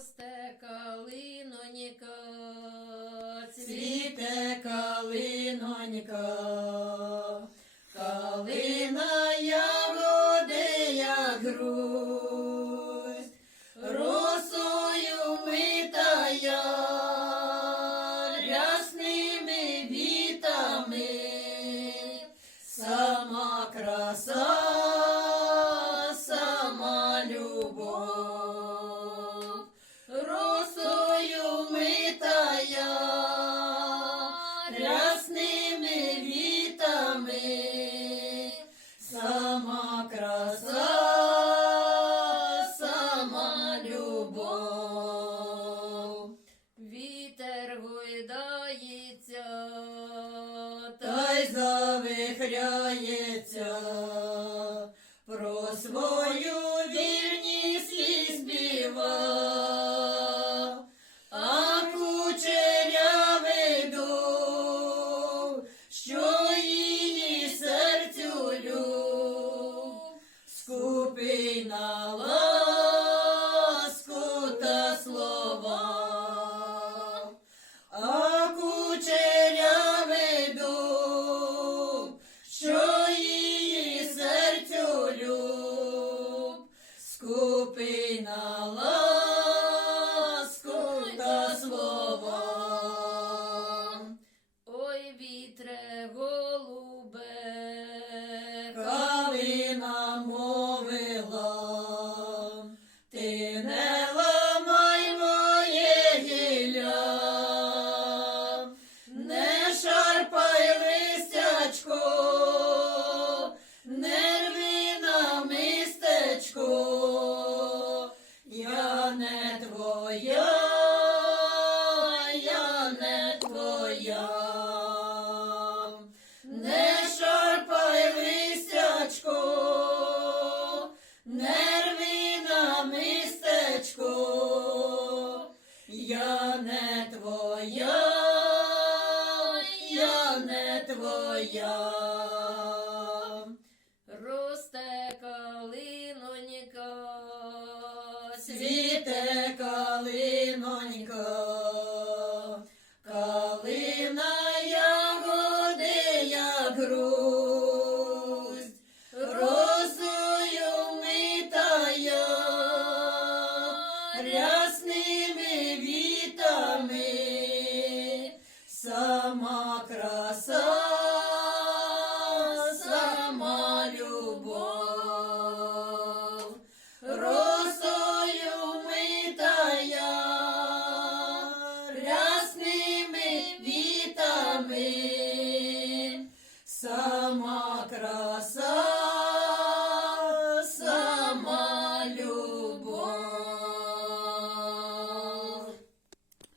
росте калинонька, цвіте калинонька. вихрюється, та й завихряється про свою. Be Gopinath. життям, не шарпай листячко, не рви на містечко, я не твоя, я не твоя. Росте калинонька, світе калинонька. сама любов, росою митая, рясними вітами.